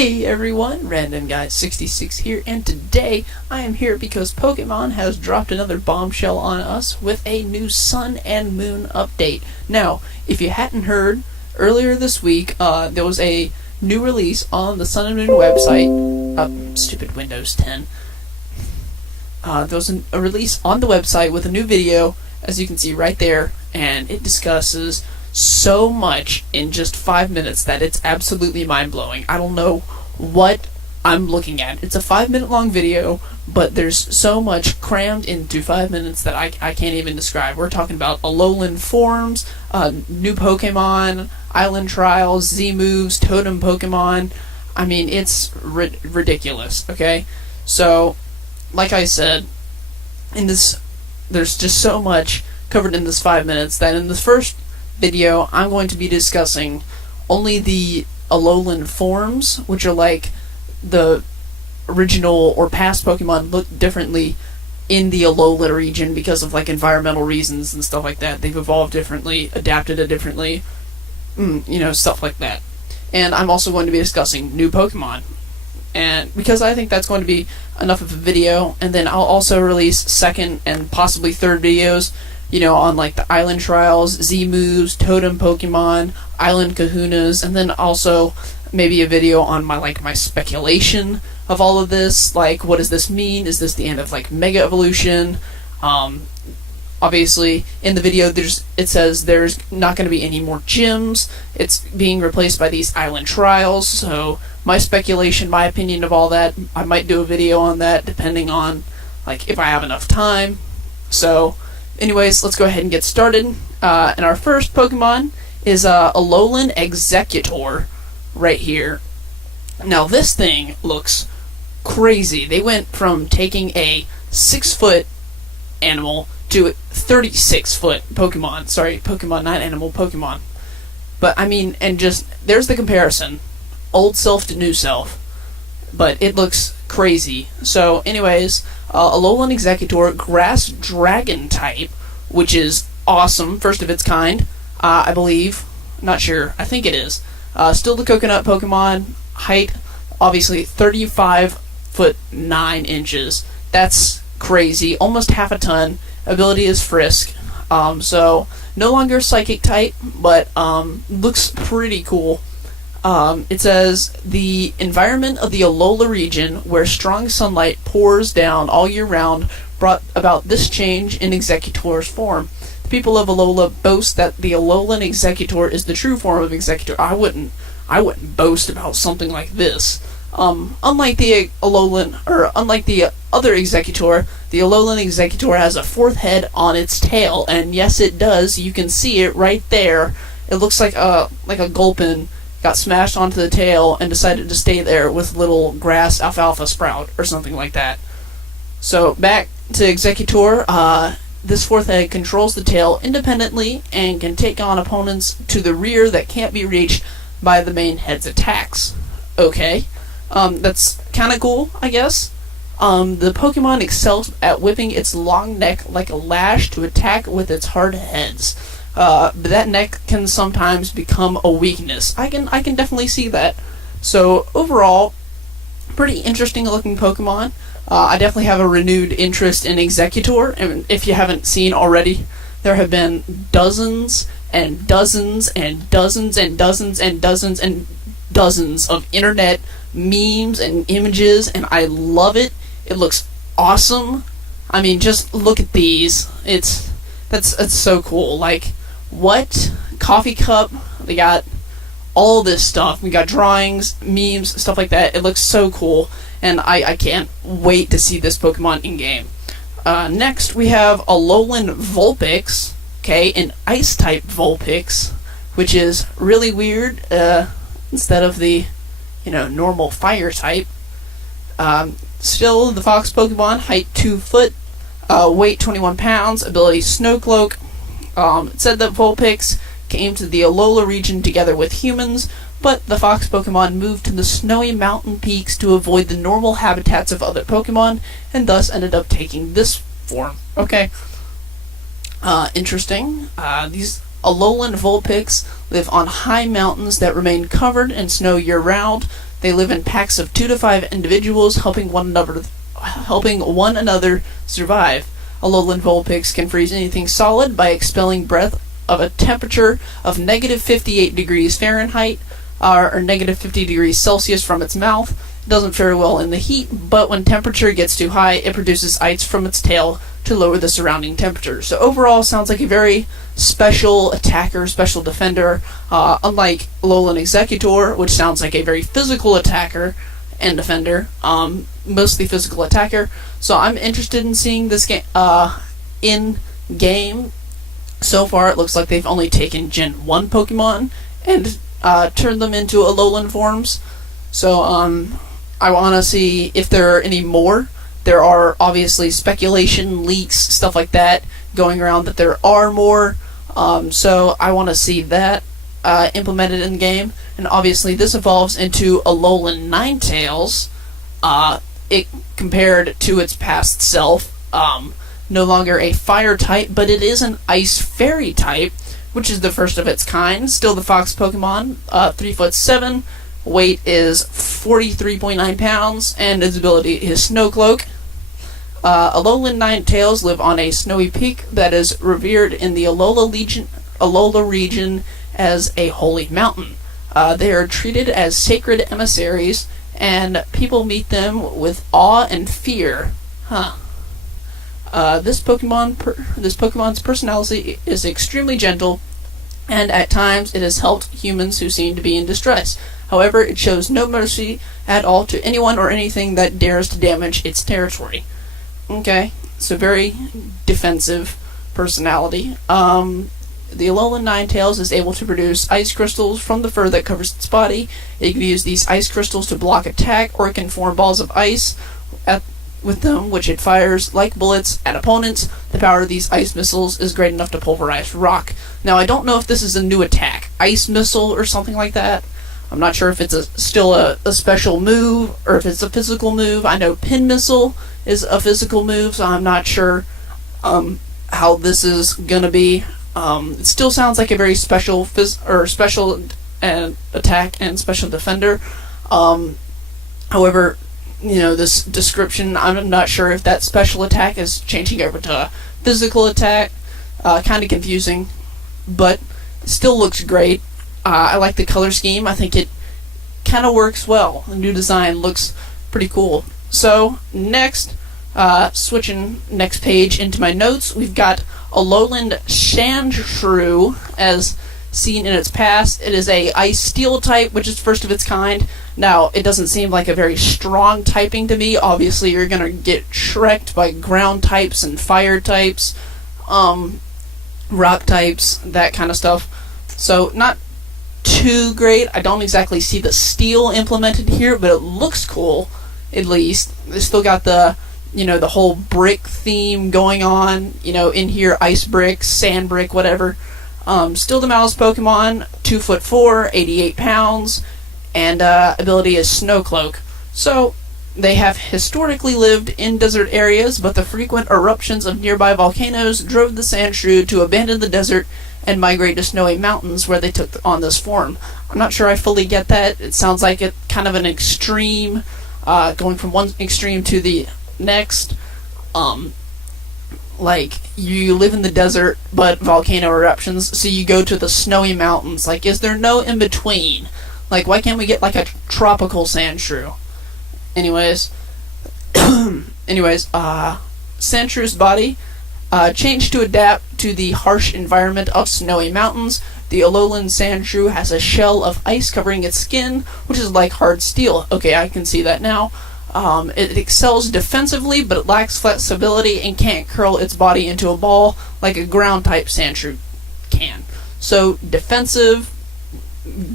Hey everyone, Random Guy 66 here, and today I am here because Pokemon has dropped another bombshell on us with a new Sun and Moon update. Now, if you hadn't heard, earlier this week there was a new release on the Sun and Moon website. Stupid Windows 10. There was a release on the website with a new video, as you can see right there, and it discusses so much in just 5 minutes that it's absolutely mind-blowing. I don't know what I'm looking at. It's a 5-minute long video, but there's so much crammed into 5 minutes that I can't even describe. We're talking about Alolan Forms, new Pokemon, Island Trials, Z-Moves, Totem Pokemon. I mean, it's ridiculous, okay? So, like I said, there's just so much covered in this 5 minutes that in this first video, I'm going to be discussing only the Alolan Forms, which are like the original or past Pokemon look differently in the Alola region because of like environmental reasons and stuff like that. They've evolved differently, adapted it differently, stuff like that. And I'm also going to be discussing new Pokemon, and because I think that's going to be enough of a video, and then I'll also release second and possibly third videos on like the Island Trials, Z-Moves, Totem Pokemon, Island Kahunas, and then also maybe a video on my speculation of all of this. Like, what does this mean? Is this the end of like Mega Evolution? Obviously, in the video it says there's not going to be any more gyms. It's being replaced by these Island Trials, so my speculation, my opinion of all that, I might do a video on that depending on like if I have enough time. So anyways, let's go ahead and get started. And our first Pokemon is Alolan Exeggutor right here. Now this thing looks crazy. They went from taking a 6-foot animal to a 36-foot Pokemon. Sorry, Pokemon, not animal, Pokemon. But I mean, and just, there's the comparison. Old self to new self. But it looks crazy. So anyways, Alolan Exeggutor, Grass Dragon type, which is awesome, first of its kind, I believe. Not sure, I think it is. Still the coconut Pokemon, height, obviously 35 foot 9 inches. That's crazy, almost half a ton. Ability is Frisk. So, no longer Psychic type, but looks pretty cool. It says, the environment of the Alola region, where strong sunlight pours down all year round, brought about this change in Exeggutor's form. The people of Alola boast that the Alolan Exeggutor is the true form of Exeggutor. I wouldn't boast about something like this. Unlike the other Exeggutor, the Alolan Exeggutor has a 4th head on its tail, and yes, it does. You can see it right there. It looks like a Gulpin got smashed onto the tail and decided to stay there with little grass alfalfa sprout or something like that. So back to Exeggutor, this 4th head controls the tail independently and can take on opponents to the rear that can't be reached by the main head's attacks. Okay, that's kind of cool, I guess. The Pokemon excels at whipping its long neck like a lash to attack with its hard heads. But that neck can sometimes become a weakness. I can definitely see that. So overall, pretty interesting looking Pokemon. I definitely have a renewed interest in Exeggutor, and if you haven't seen already, there have been dozens and dozens and dozens and dozens and dozens and dozens of internet memes and images, and I love it. It looks awesome. I mean, just look at these. That's so cool. Like, what? Coffee cup? They got all this stuff. We got drawings, memes, stuff like that. It looks so cool, and I can't wait to see this Pokemon in-game. Next, we have Alolan Vulpix, okay, an Ice-type Vulpix, which is really weird, instead of the, normal Fire type. Still, the Fox Pokemon, height 2 foot, weight 21 pounds, ability Snow Cloak. It said that Vulpix came to the Alola region together with humans, but the Fox Pokemon moved to the snowy mountain peaks to avoid the normal habitats of other Pokemon, and thus ended up taking this form. Okay. Interesting. These Alolan Vulpix live on high mountains that remain covered in snow year-round. They live in packs of 2 to 5 individuals, helping one another survive. Alolan Vulpix can freeze anything solid by expelling breath of a temperature of negative 58 degrees Fahrenheit or negative 50 degrees Celsius from its mouth. It doesn't fare well in the heat, but when temperature gets too high, it produces ice from its tail to lower the surrounding temperature. So overall, sounds like a very special attacker, special defender, unlike Alolan Executor, which sounds like a very physical attacker and defender, mostly physical attacker. So I'm interested in seeing this game in game. So far, it looks like they've only taken Gen 1 Pokemon and turned them into Alolan Forms. So I want to see if there are any more. There are obviously speculation, leaks, stuff like that going around that there are more. So I want to see that implemented in the game. And obviously this evolves into Alolan Ninetales. It compared to its past self. No longer a fire type, but it is an ice fairy type, which is the first of its kind. Still the fox Pokemon, 3'7", weight is 43.9 pounds, and its ability is Snow Cloak. Alolan Ninetales live on a snowy peak that is revered in the Alola region as a holy mountain. They are treated as sacred emissaries, and people meet them with awe and fear. This Pokemon's personality is extremely gentle, and at times it has helped humans who seem to be in distress. However, it shows no mercy at all to anyone or anything that dares to damage its territory. Okay, so very defensive personality. The Alolan Ninetales is able to produce ice crystals from the fur that covers its body. It can use these ice crystals to block attack, or it can form balls of ice with them, which it fires like bullets at opponents. The power of these ice missiles is great enough to pulverize rock. Now, I don't know if this is a new attack, ice missile or something like that. I'm not sure if it's still a special move or if it's a physical move. I know Pin Missile is a physical move, so I'm not sure how this is gonna be. It still sounds like a very special special attack and special defender. However, this description, I'm not sure if that special attack is changing over to a physical attack. Kind of confusing, but it still looks great. I like the color scheme. I think it kind of works well. The new design looks pretty cool. So next, switching next page into my notes, we've got Alolan Sandshrew as seen in its past. It is a ice steel type, which is first of its kind. Now, it doesn't seem like a very strong typing to me. Obviously, you're going to get shreked by ground types and fire types, rock types, that kind of stuff. So, not too great. I don't exactly see the steel implemented here, but it looks cool, at least. They still got the whole brick theme going on, in here, ice brick, sand brick, whatever. Still the Mouse Pokemon, 2'4", 88 pounds, and ability is Snow Cloak. So, they have historically lived in desert areas, but the frequent eruptions of nearby volcanoes drove the Sandshrew to abandon the desert and migrate to snowy mountains, where they took on this form. I'm not sure I fully get that. It sounds like it kind of an extreme, going from one extreme to the next. Like, you live in the desert, but volcano eruptions, so you go to the snowy mountains. Like, is there no in-between? Like, why can't we get, like, a tropical Sandshrew? Anyways, Sandshrew's body changed to adapt to the harsh environment of snowy mountains. The Alolan Sandshrew has a shell of ice covering its skin, which is like hard steel. Okay, I can see that now. It excels defensively, but it lacks flexibility and can't curl its body into a ball like a ground-type Sandshrew can. So, defensive,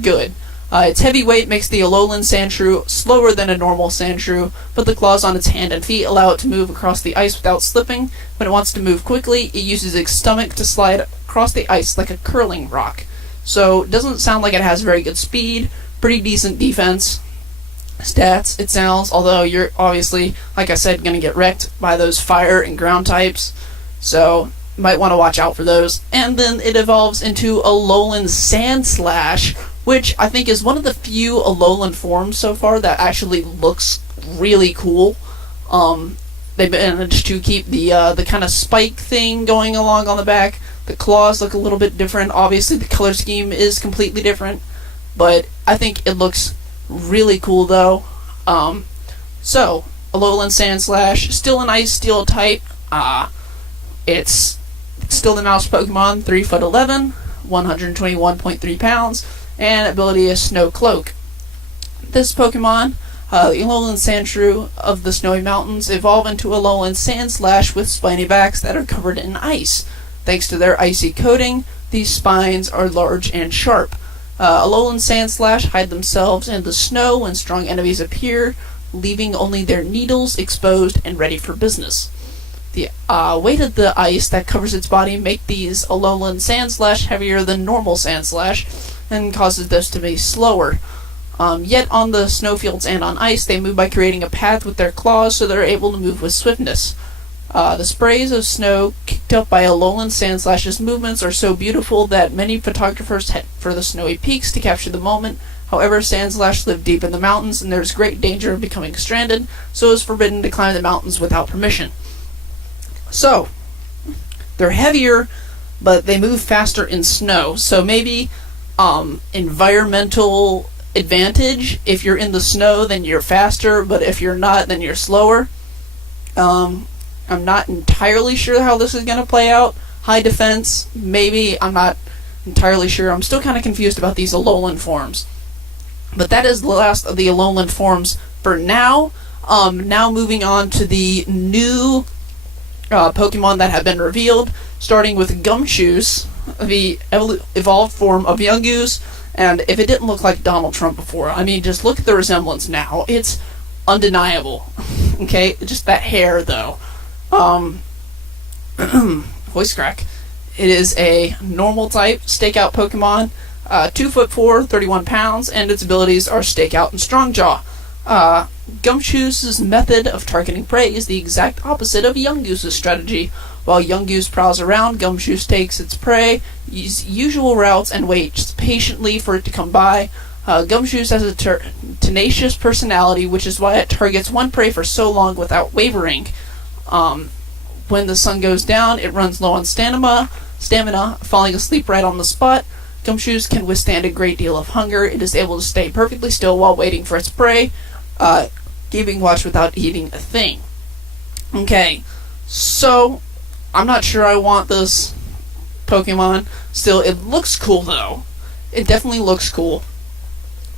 good. Its heavy weight makes the Alolan Sandshrew slower than a normal Sandshrew, but the claws on its hand and feet allow it to move across the ice without slipping. When it wants to move quickly, it uses its stomach to slide across the ice like a curling rock. So, it doesn't sound like it has very good speed, pretty decent defense. Stats, it sounds, although you're obviously, like I said, going to get wrecked by those fire and ground types, so might want to watch out for those. And then it evolves into Alolan Sandslash, which I think is one of the few Alolan forms so far that actually looks really cool. They managed to keep the kind of spike thing going along on the back. The claws look a little bit different. Obviously, the color scheme is completely different, but I think it looks really cool though. So, Alolan Sandslash, still an Ice Steel type. It's still the mouse Pokemon, 3'11", 121.3 pounds, and ability is Snow Cloak. This Pokemon, the Alolan Sandshrew of the Snowy Mountains, evolve into Alolan Sandslash with spiny backs that are covered in ice. Thanks to their icy coating, these spines are large and sharp. Alolan Sandslash hide themselves in the snow when strong enemies appear, leaving only their needles exposed and ready for business. The weight of the ice that covers its body make these Alolan Sandslash heavier than normal Sandslash, and causes this to be slower. Yet on the snowfields and on ice, they move by creating a path with their claws, so they're able to move with swiftness. The sprays of snow kicked up by Alolan Sandslash's movements are so beautiful that many photographers head for the snowy peaks to capture the moment. However, Sandslash live deep in the mountains, and there's great danger of becoming stranded, so it's forbidden to climb the mountains without permission. So, they're heavier, but they move faster in snow, so maybe environmental advantage. If you're in the snow, then you're faster, but if you're not, then you're slower. I'm not entirely sure how this is going to play out. High defense, maybe. I'm not entirely sure. I'm still kind of confused about these Alolan forms. But that is the last of the Alolan forms for now. Now moving on to the new Pokemon that have been revealed, starting with Gumshoos, the evolved form of Yungoos. And if it didn't look like Donald Trump before, I mean, just look at the resemblance now. It's undeniable. Okay? Just that hair, though. Voice crack. It is a normal type stakeout Pokemon, 2'4", 31 pounds, and its abilities are Stakeout and Strong Jaw. Gumshoos' method of targeting prey is the exact opposite of Yungoos' strategy. While Yungoos prowls around, Gumshoos takes its prey, uses usual routes, and waits patiently for it to come by. Gumshoos has a tenacious personality, which is why it targets one prey for so long without wavering. When the sun goes down, it runs low on stamina, falling asleep right on the spot. Gumshoos can withstand a great deal of hunger. It is able to stay perfectly still while waiting for its prey, keeping watch without eating a thing. Okay, so I'm not sure I want this Pokemon. Still, it looks cool though. It definitely looks cool.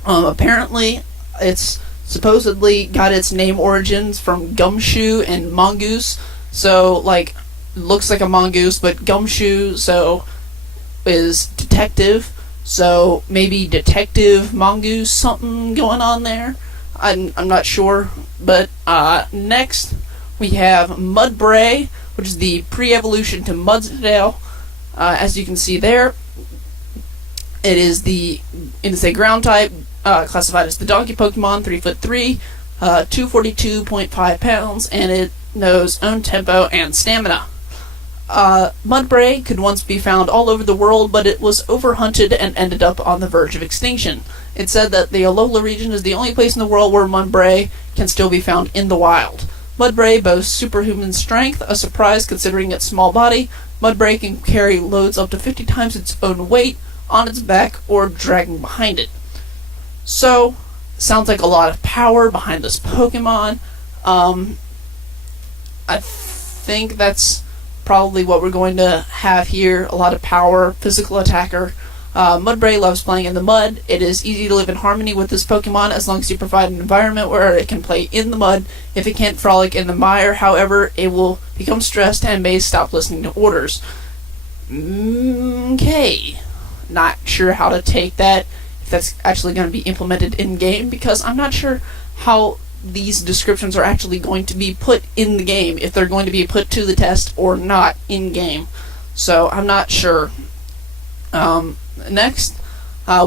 Apparently, it's supposedly got its name origins from Gumshoe and Mongoose. So, like, looks like a mongoose, but Gumshoe, so, is detective. So, maybe detective mongoose, something going on there. I'm not sure. But, next, we have Mudbray, which is the pre-evolution to Mudsdale. As you can see there, it is a ground type, classified as the donkey Pokemon, 3'3", 242.5 pounds, and it knows own tempo and stamina. Mudbray could once be found all over the world, but it was overhunted and ended up on the verge of extinction. It's said that the Alola region is the only place in the world where Mudbray can still be found in the wild. Mudbray boasts superhuman strength, a surprise considering its small body. Mudbray can carry loads up to 50 times its own weight on its back or dragging behind it. So, sounds like a lot of power behind this Pokemon. I think that's probably what we're going to have here. A lot of power, physical attacker. Mudbray loves playing in the mud. It is easy to live in harmony with this Pokemon as long as you provide an environment where it can play in the mud. If it can't frolic in the mire, however, it will become stressed and may stop listening to orders. Okay. Not sure how to take that, if that's actually going to be implemented in-game, because I'm not sure how these descriptions are actually going to be put in the game, if they're going to be put to the test or not in-game. So, I'm not sure. Next,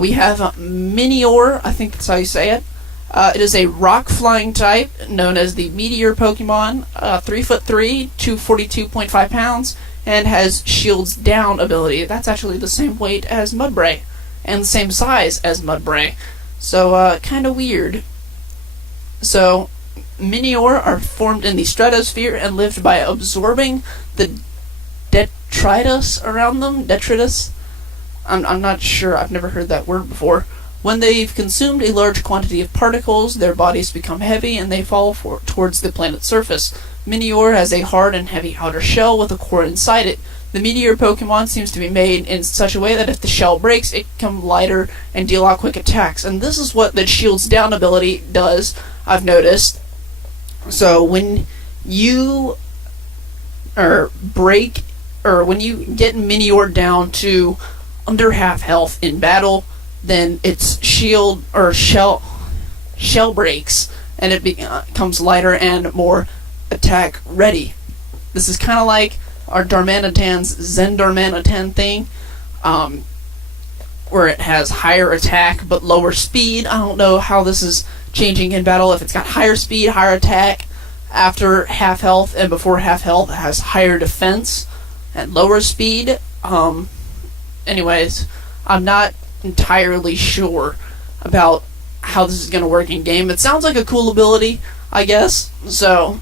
we have Minior, I think that's how you say it. It is a rock-flying type, known as the Meteor Pokemon, 3'3", 242.5 pounds, and has Shields Down ability. That's actually the same weight as Mudbray. and the same size as Mudbray. So, kind of weird. So, Minior are formed in the stratosphere and lived by absorbing the detritus around them. Detritus? I'm not sure. I've never heard that word before. When they've consumed a large quantity of particles, their bodies become heavy and they fall towards the planet's surface. Minior has a hard and heavy outer shell with a core inside it. The Meteor Pokemon seems to be made in such a way that if the shell breaks, it can become lighter and deal out quick attacks. And this is what the Shields Down ability does, I've noticed. So when you when you get Minior down to under half health in battle, then its shell breaks and it becomes lighter and more attack ready. This is kind of like our Darmanitan's Zen Darmanitan thing, where it has higher attack but lower speed. I don't know how this is changing in battle, if it's got higher speed, higher attack after half health, and before half health it has higher defense and lower speed. Anyways, I'm not entirely sure about how this is going to work in game. It sounds like a cool ability, I guess. So,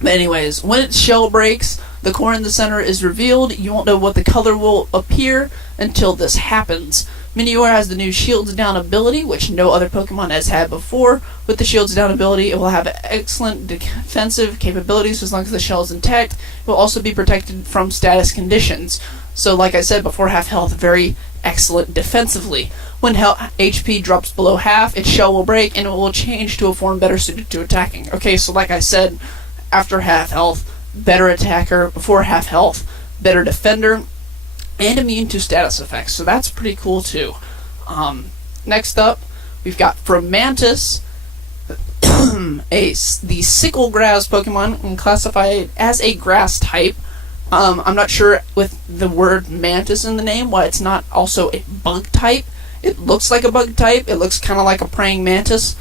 but anyways, when its shell breaks, the core in the center is revealed. You won't know what the color will appear until this happens. Minior has the new Shields Down ability, which no other Pokemon has had before. With the Shields Down ability, it will have excellent defensive capabilities as long as the shell is intact. It will also be protected from status conditions. So, like I said, before half health, very excellent defensively. When HP drops below half, its shell will break and it will change to a form better suited to attacking. Okay, so like I said, after half health, better attacker. Before half health, better defender. And immune to status effects. So that's pretty cool too. Next up, we've got Fromantis, the sickle grass Pokemon, and classified as a grass type. I'm not sure with the word mantis in the name why it's not also a bug type. It looks like a bug type. It looks kind of like a praying mantis,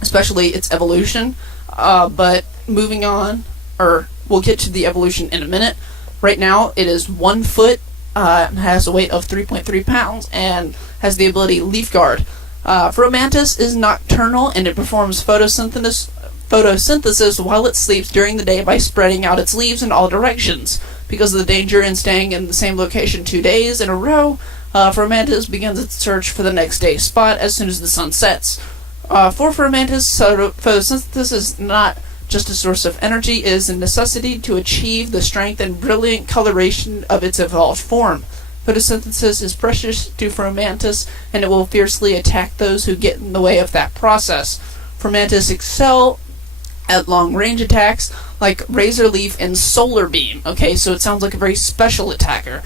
especially its evolution. But moving on, or we'll get to the evolution in a minute. Right now, it is 1 foot, has a weight of 3.3 pounds, and has the ability Leaf Guard. Fromantis is nocturnal, and it performs photosynthesis while it sleeps during the day by spreading out its leaves in all directions. Because of the danger in staying in the same location 2 days in a row, Fromantis begins its search for the next day's spot as soon as the sun sets. For Fromantis, photosynthesis is not just a source of energy, it is a necessity to achieve the strength and brilliant coloration of its evolved form. Photosynthesis is precious to Fromantis, and it will fiercely attack those who get in the way of that process. Fromantis excel at long-range attacks like Razor Leaf and Solar Beam. Okay, so it sounds like a very special attacker.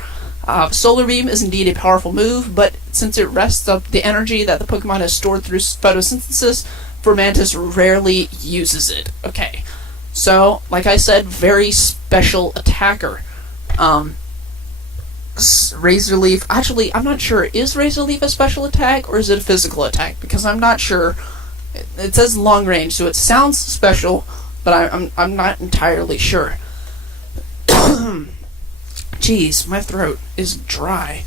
Solar Beam is indeed a powerful move, but since it rests up the energy that the Pokemon has stored through photosynthesis, Fromantis rarely uses it. Okay, so, like I said, very special attacker. Razor Leaf, actually, I'm not sure, is Razor Leaf a special attack, or is it a physical attack? Because I'm not sure. It says long range, so it sounds special, but I'm not entirely sure. Jeez, my throat is dry.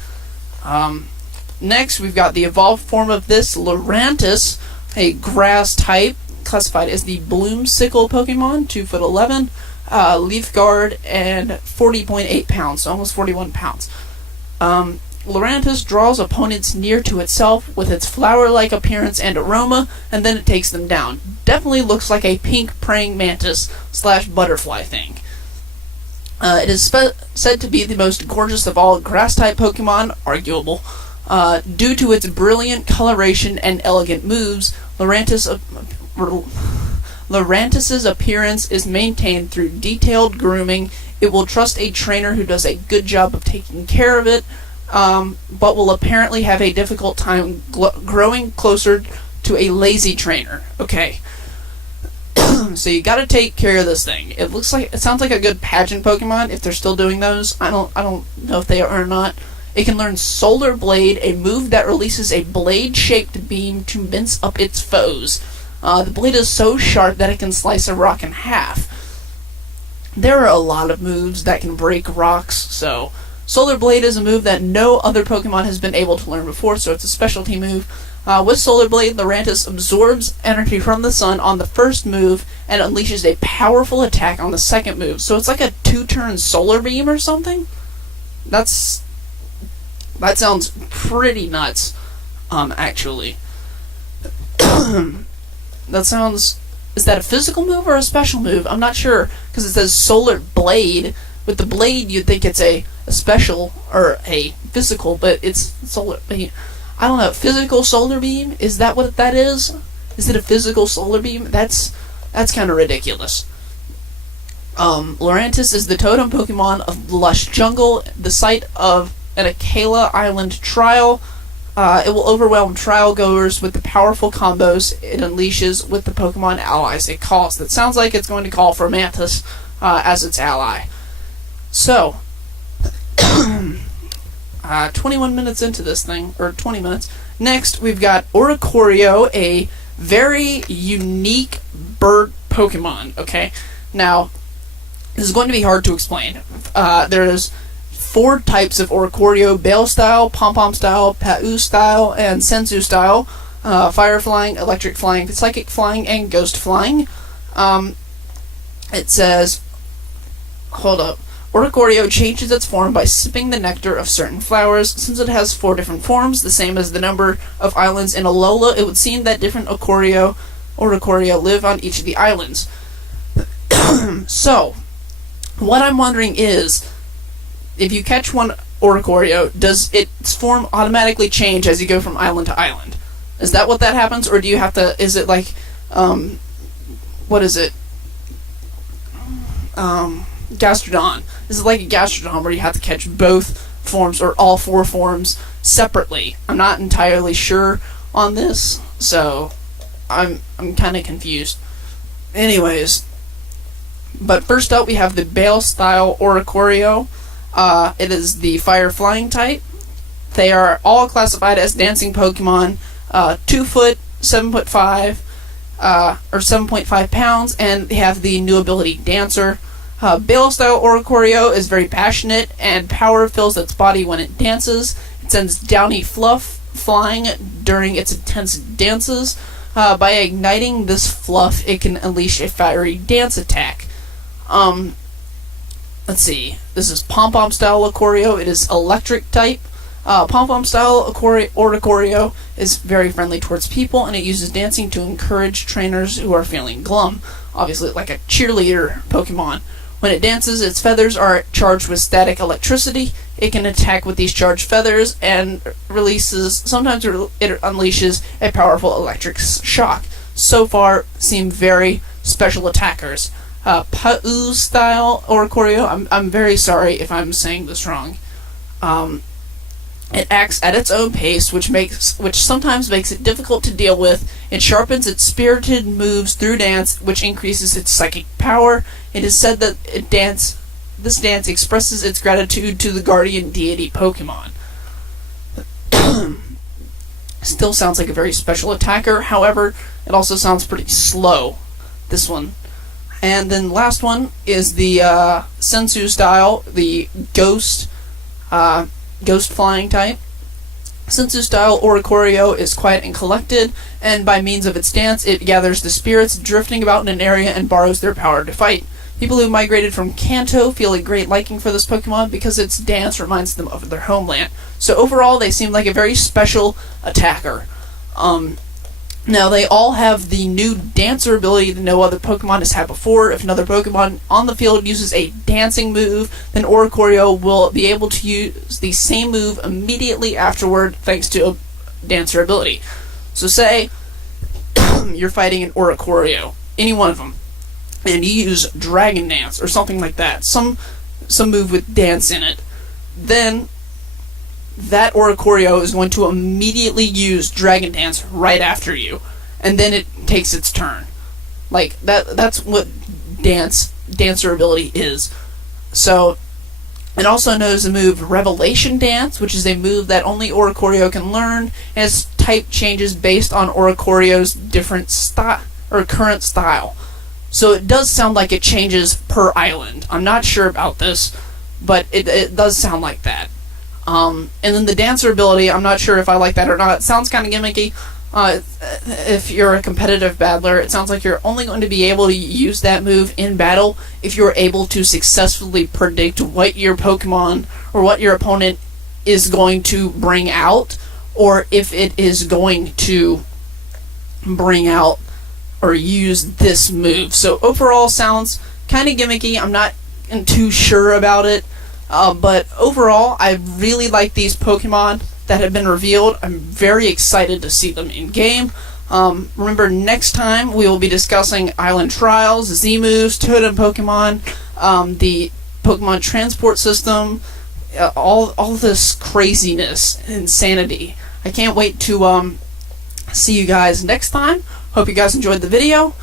Next, we've got the evolved form of this, Lurantis, a grass type, classified as the Bloomsicle Pokemon, 2'11", Leaf Guard, and 40.8 pounds, so almost 41 pounds. Lurantis draws opponents near to itself with its flower-like appearance and aroma, and then it takes them down. Definitely looks like a pink praying mantis / butterfly thing. It is said to be the most gorgeous of all grass-type Pokemon, arguable. Due to its brilliant coloration and elegant moves, Lurantis' appearance is maintained through detailed grooming. It will trust a trainer who does a good job of taking care of it, but will apparently have a difficult time growing closer to a lazy trainer. Okay. So you gotta take care of this thing. It sounds like a good pageant Pokemon, if they're still doing those. I don't know if they are or not. It can learn Solar Blade, a move that releases a blade-shaped beam to mince up its foes. The blade is so sharp that it can slice a rock in half. There are a lot of moves that can break rocks, so Solar Blade is a move that no other Pokemon has been able to learn before, so it's a specialty move. With Solar Blade, Lurantis absorbs energy from the sun on the first move and unleashes a powerful attack on the second move. So it's like a 2-turn Solar Beam or something? That sounds pretty nuts, actually. That sounds... Is that a physical move or a special move? I'm not sure, because it says Solar Blade. With the blade, you'd think it's a special, or a physical, but it's solar... I don't know, physical Solar Beam? Is that what that is? Is it a physical Solar Beam? That's kind of ridiculous. Lurantis is the totem Pokemon of Lush Jungle, the site of an Akela Island trial. It will overwhelm trial goers with the powerful combos it unleashes with the Pokemon allies it calls. That sounds like it's going to call for Mantis as its ally. So, 21 minutes into this thing, or 20 minutes. Next, we've got Oricorio, a very unique bird Pokemon, okay? Now, this is going to be hard to explain. There's 4 types of Oricorio: Bale style, Pom-Pom style, Pau style, and Senzu style. Fire flying, electric flying, psychic flying, and ghost flying. It says, hold up. Oricorio changes its form by sipping the nectar of certain flowers. Since it has 4 different forms, the same as the number of islands in Alola, it would seem that different Oricorio live on each of the islands. So, what I'm wondering is, if you catch one Oricorio, does its form automatically change as you go from island to island? Is that what that happens, or do you have to, is it like, what is it? Gastrodon. Is it like a Gastrodon where you have to catch both forms or all 4 forms separately? I'm not entirely sure on this, so I'm kind of confused. Anyways, but first up we have the Bale style Oricorio. It is the fire flying type. They are all classified as dancing Pokemon, 2 foot, 7'5", or 7.5 pounds, and they have the new ability Dancer. Bale style Oricorio is very passionate, and power fills its body when it dances. It sends downy fluff flying during its intense dances. By igniting this fluff, it can unleash a fiery dance attack. Let's see. This is Pom-Pom style Oricorio. It is electric type. Pom-Pom style Oricorio is very friendly towards people, and it uses dancing to encourage trainers who are feeling glum. Obviously, like a cheerleader Pokemon. When it dances, its feathers are charged with static electricity. It can attack with these charged feathers and sometimes it unleashes a powerful electric shock. So far, seem very special attackers. Pau style Oricorio, I'm very sorry if I'm saying this wrong. It acts at its own pace, which sometimes makes it difficult to deal with. It sharpens its spirited moves through dance, which increases its psychic power. It is said that this dance expresses its gratitude to the guardian deity Pokemon. Still sounds like a very special attacker, however, it also sounds pretty slow, this one. And then last one is the Senzu style, the ghost flying type. Senzu style Oricorio is quiet and collected, and by means of its dance, it gathers the spirits drifting about in an area and borrows their power to fight. People who migrated from Kanto feel a great liking for this Pokemon because its dance reminds them of their homeland. So overall, they seem like a very special attacker. Now, they all have the new Dancer ability that no other Pokemon has had before. If another Pokemon on the field uses a dancing move, then Oricorio will be able to use the same move immediately afterward thanks to a Dancer ability. So say you're fighting an Oricorio, any one of them, and you use Dragon Dance or something like that, some move with dance in it, then that Oricorio is going to immediately use Dragon Dance right after you, and then it takes its turn. Like, that's what Dancer ability is. So, it also knows the move Revelation Dance, which is a move that only Oricorio can learn, and its type changes based on Oricorio's different style, or current style. So it does sound like it changes per island. I'm not sure about this, but it does sound like that. And then the dancer ability, I'm not sure if I like that or not. It sounds kind of gimmicky. If you're a competitive battler, it sounds like you're only going to be able to use that move in battle if you're able to successfully predict what your Pokemon or what your opponent is going to bring out, or if it is going to bring out or use this move. So overall, sounds kind of gimmicky. I'm not too sure about it, but overall, I really like these Pokemon that have been revealed. I'm very excited to see them in game. Remember, next time we will be discussing Island Trials, Z-Moves, Totem Pokemon, the Pokemon Transport System, all this craziness, insanity. I can't wait to see you guys next time. Hope you guys enjoyed the video,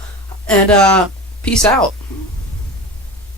and peace out.